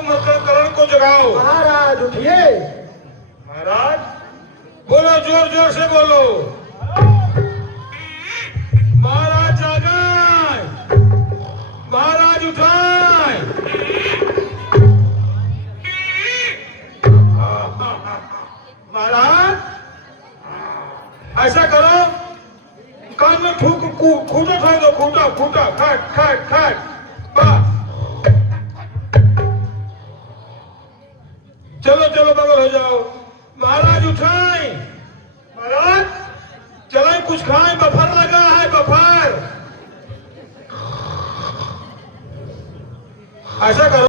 अंतःकरण को जगाओ। महाराज उठिए। महाराज बोलो, जोर जोर से बोलो। महाराज जागाए, महाराज उठाए। महाराज ऐसा करो, कान में खूंटा ठोक दो, खूंटा खूंटा खट खट खट। बस चलो चलो बगल हो जाओ। महाराज उठाए, महाराज चलें कुछ खाएं, बफर लगा है बफर। ऐसा करो।